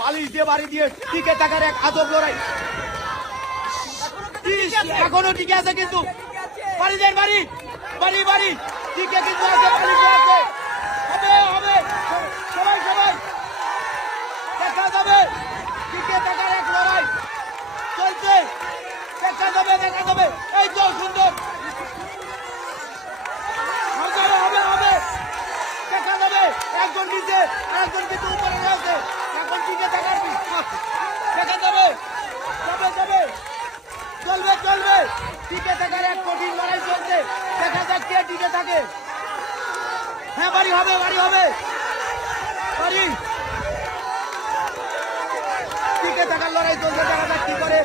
Polish দিয়ে বাড়ি দিয়ে টিকে থাকার এক আজব লড়াই। এখনো টিকে আছে কিন্তু বাড়ি দেন বাড়ি বাড়ি বাড়ি টিকে কিন্তু আছে, পালিশ দিয়ে আছে। হবে হবে সবাই সবাই দেখা যাবে টিকে থাকার এক লড়াই চলছে, দেখা যাবে দেখা যাবে। এই তো সুন্দর হবে হবে দেখা যাবে। একজন নিচে একজন কিন্তু উপরে রয়েছে, এখন টিকে থাকার দেখা যাবে যাবে যাবে চলবে চলবে। টিকে থাকার এক কঠিন লড়াই চলছে, দেখা যাক কে টিকে থাকে। হ্যাঁ বাড়ি হবে বাড়ি হবে বাড়ি টিকে থাকার লড়াই চলছে, দেখা যাক কি করে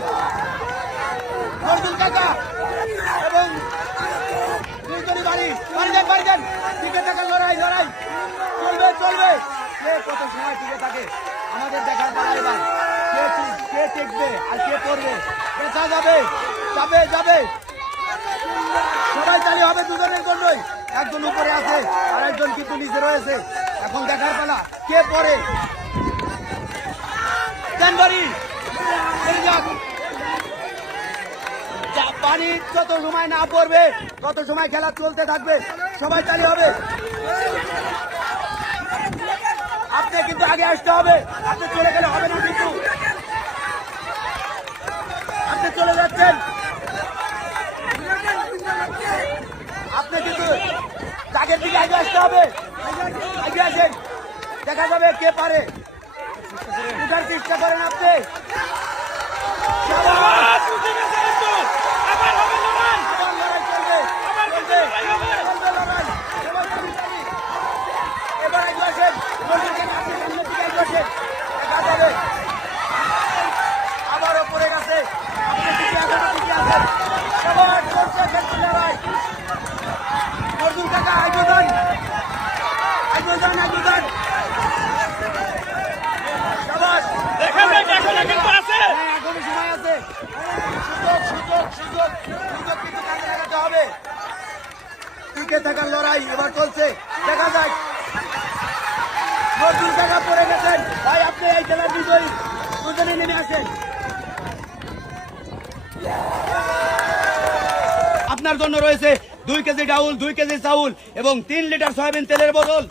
নজরুল কাকা এবং দুইজনই বাড়ি বাড়ি দেন বাড়ি দেন। টিকে থাকার লড়াই লড়াই চলবে চলবে। কে কত সময় টিকে থাকে আমাদের দেখার পালা। এবার কে টিকবে আর কে পড়বে দেখা যাবে যাবে যাবে। সবাই চালি হবে দুজনের জন্যই, একজন উপরে আছে আর একজন কিন্তু নিচে রয়েছে। এখন দেখার পালা কে পড়ে। দেন বাড়ি পানি যত সময় না পড়বে তত সময় খেলা চলতে থাকবে। সবাই চালি হবে, আপনি কিন্তু আগে আসতে হবে। আপনি চলে গেলে হবে না, কিন্তু আপনি চলে যাচ্ছেন। আপনি কিন্তু আগের দিকে আগে আসতে হবে, আগে আসেন দেখা যাবে কে পারে। উঠার চেষ্টা করেন আপনি। আবারও পড়ে গেছে, নজরুল কাকা আয়োজন আয়োজন আয়োজন এখনো সময় আছে, সুযোগ সুযোগ সুযোগ সুযোগ কিন্তু কাজে লাগাতে হবে। টিকে থাকার লড়াই এবার চলছে, দেখা যাক। নজরুল কাকা পড়ে গেছেন, ভাই আপনি এই খেলার বিজয়ী, দুজনে নেমে আসেন। আপনার জন্য রয়েছে 2 কেজি ডাউল, 2 কেজি চাউল এবং 3 লিটার সয়াবিন তেলের বোতল।